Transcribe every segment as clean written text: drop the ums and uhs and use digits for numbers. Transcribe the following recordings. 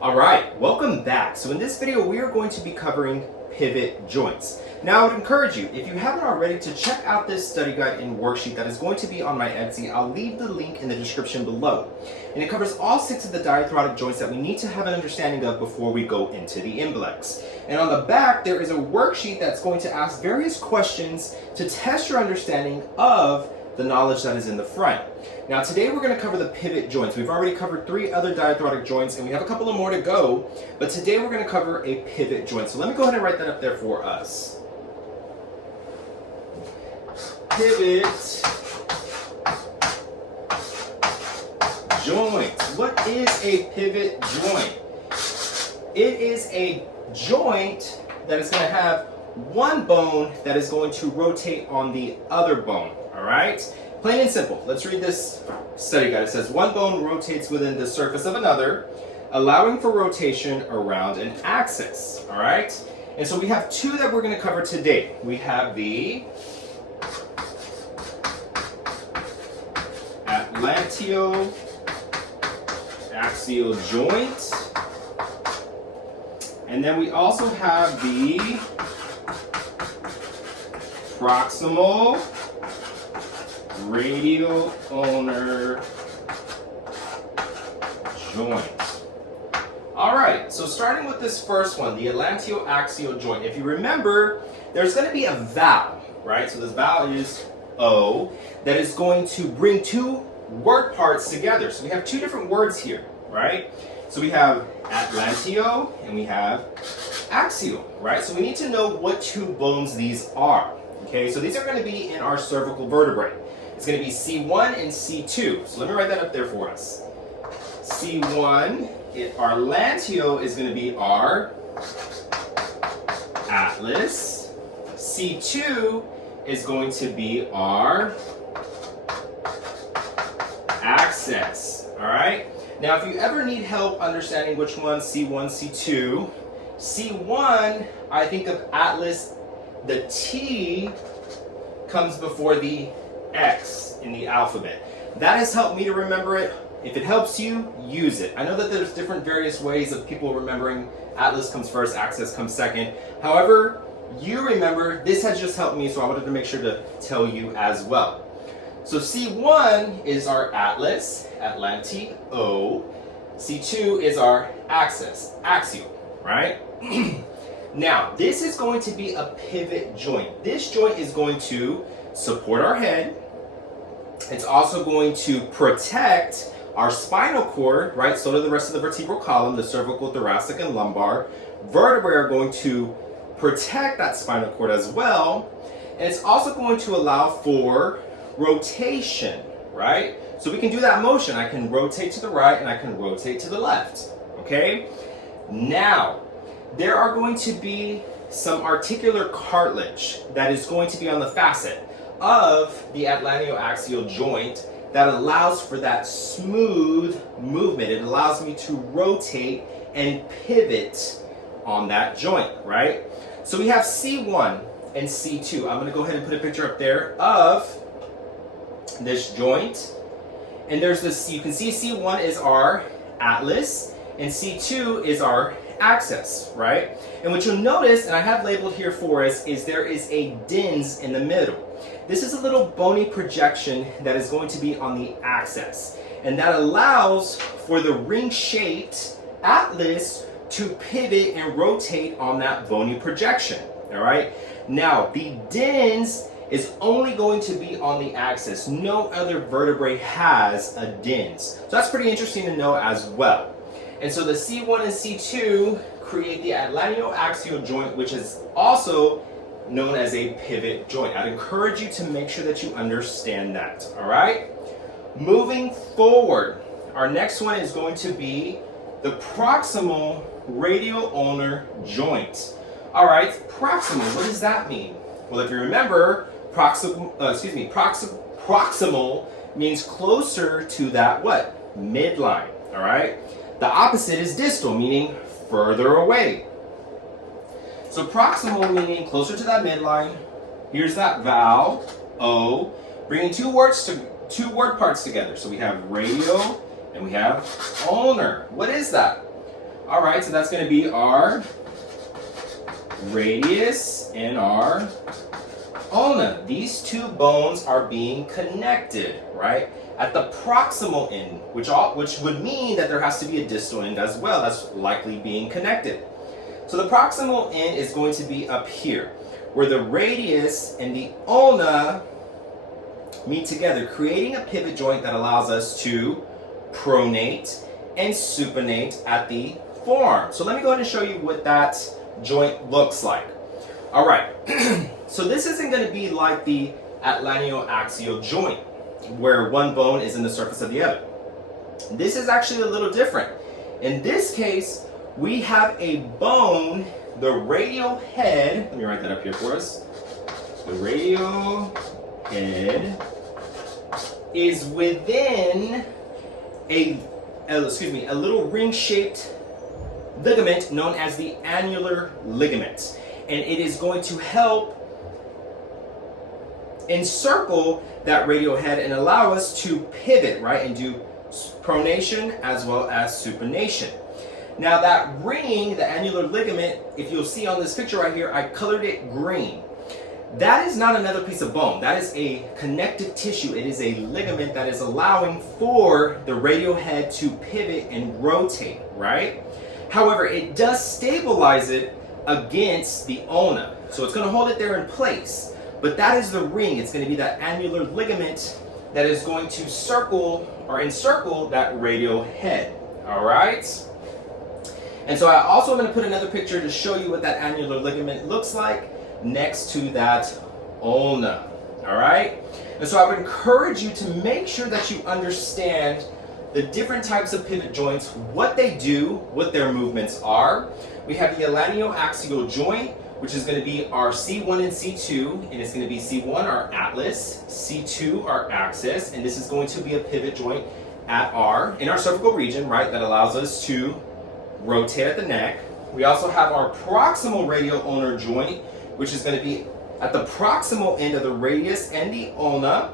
All right, welcome back. So in this video, we are going to be covering pivot joints. Now, I would encourage you, if you haven't already, to check out this study guide and worksheet that is going to be on my Etsy. I'll leave the link in the description below. And it covers all 6 of the diathoracic joints that we need to have an understanding of before we go into the MBLEx. And on the back, there is a worksheet that's going to ask various questions to test your understanding of the knowledge that is in the front. Now today we're going to cover the pivot joints. We've already covered 3 other diathoracic joints and we have a couple of more to go, but today we're going to cover a pivot joint. So let me go ahead and write that up there for us. Pivot joint. What is a pivot joint? It is a joint that is going to have one bone that is going to rotate on the other bone. All right? Plain and simple. Let's read this study guide. It says one bone rotates within the surface of another, allowing for rotation around an axis. All right? And so we have 2 that we're going to cover today. We have the Atlanto-axial joint. And then we also have the Proximal radio-ulnar joint. All right, so starting with this first one, the atlanto-axial joint. If you remember, there's going to be a vowel, right? So this vowel is O, that is going to bring 2 word parts together. So we have 2 different words here, right? So we have atlantio and we have axial, right? So we need to know what 2 bones these are. Okay, so these are going to be in our cervical vertebrae. It's going to be C1 and C2. So let me write that up there for us. C1, our atlanto is going to be our atlas. C2 is going to be our axis. All right? Now, if you ever need help understanding which one, C1, C2, C1, I think of atlas, the T comes before the X in the alphabet. That has helped me to remember it. If it helps you, use it. I know that there's different various ways of people remembering. Atlas comes first, axis comes second. However you remember, this has just helped me, so I wanted to make sure to tell you as well. So C1 is our atlas, atlantio. C2 is our axis, axial, right? Now, this is going to be a pivot joint. This joint is going to support our head. It's also going to protect our spinal cord, right? So do the rest of the vertebral column, the cervical, thoracic, and lumbar. Vertebrae are going to protect that spinal cord as well. And it's also going to allow for rotation, right? So we can do that motion. I can rotate to the right and I can rotate to the left, okay? Now, there are going to be some articular cartilage that is going to be on the facet of the atlanto-axial joint that allows for that smooth movement. It allows me to rotate and pivot on that joint, right? So we have C1 and C2. I'm going to go ahead and put a picture up there of this joint. And there's this, you can see C1 is our atlas and C2 is our axis, right? And what you'll notice, and I have labeled here for us, is there is a dens in the middle. This is a little bony projection that is going to be on the axis, and that allows for the ring-shaped atlas to pivot and rotate on that bony projection, all right? Now, the dens is only going to be on the axis. No other vertebrae has a dens. So that's pretty interesting to know as well. And so the C1 and C2 create the atlanto-axial joint, which is also known as a pivot joint. I'd encourage you to make sure that you understand that, all right? Moving forward, our next one is going to be the proximal radio-ulnar joint. All right, proximal, what does that mean? Well, if you remember, proximal means closer to that what? Midline, all right? The opposite is distal, meaning further away. So proximal meaning closer to that midline. Here's that vowel, O, bringing 2 word parts together. So we have radio and we have ulnar. What is that? All right, so that's going to be our radius and our ulna. These two bones are being connected, right? At the proximal end, which would mean that there has to be a distal end as well. That's likely being connected. So the proximal end is going to be up here, where the radius and the ulna meet together, creating a pivot joint that allows us to pronate and supinate at the forearm. So let me go ahead and show you what that joint looks like. All right, so this isn't going to be like the atlanto-axial joint, where one bone is in the surface of the other. This is actually a little different. In this case, we have a bone, the radial head, let me write that up here for us. The radial head is within a little ring-shaped ligament known as the annular ligament. And it is going to help encircle that radial head and allow us to pivot, right, and do pronation as well as supination. Now that ring, the annular ligament, if you'll see on this picture right here, I colored it green. That is not another piece of bone. That is a connective tissue. It is a ligament that is allowing for the radial head to pivot and rotate, right? However, it does stabilize it against the ulna. So it's going to hold it there in place. But that is the ring. It's going to be that annular ligament that is going to circle or encircle that radial head. All right? And so I also am going to put another picture to show you what that annular ligament looks like next to that ulna. All right? And so I would encourage you to make sure that you understand the different types of pivot joints, what they do, what their movements are. We have the atlanto-axial joint, which is going to be our C1 and C2, and it's going to be C1 our atlas, C2 our axis, and this is going to be a pivot joint in our cervical region, right, that allows us to rotate at the neck. We also have our proximal radio-ulnar joint, which is going to be at the proximal end of the radius and the ulna.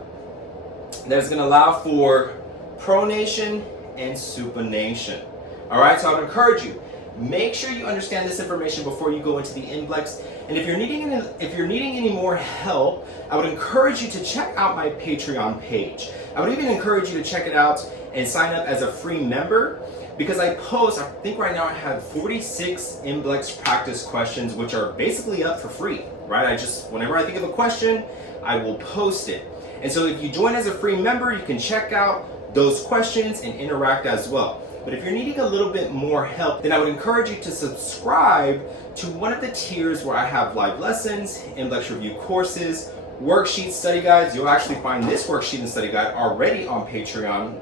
That is going to allow for pronation and supination. All right, so I would encourage you, make sure you understand this information before you go into the MBLEx. And if you're needing any more help, I would encourage you to check out my Patreon page. I would even encourage you to check it out and sign up as a free member, because I post, I think right now I have 46 MBLEx practice questions, which are basically up for free, right? Whenever I think of a question, I will post it. And so if you join as a free member, you can check out those questions and interact as well. But if you're needing a little bit more help, then I would encourage you to subscribe to one of the tiers where I have live lessons, MBLEx review courses, worksheets, study guides. You'll actually find this worksheet and study guide already on Patreon.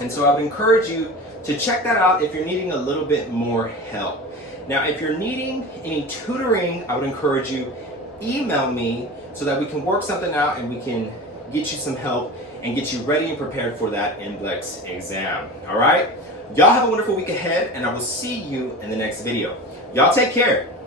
And so I would encourage you to check that out if you're needing a little bit more help. Now, if you're needing any tutoring, I would encourage you, email me so that we can work something out and we can get you some help and get you ready and prepared for that MBLEx exam. All right? Y'all have a wonderful week ahead, and I will see you in the next video. Y'all take care.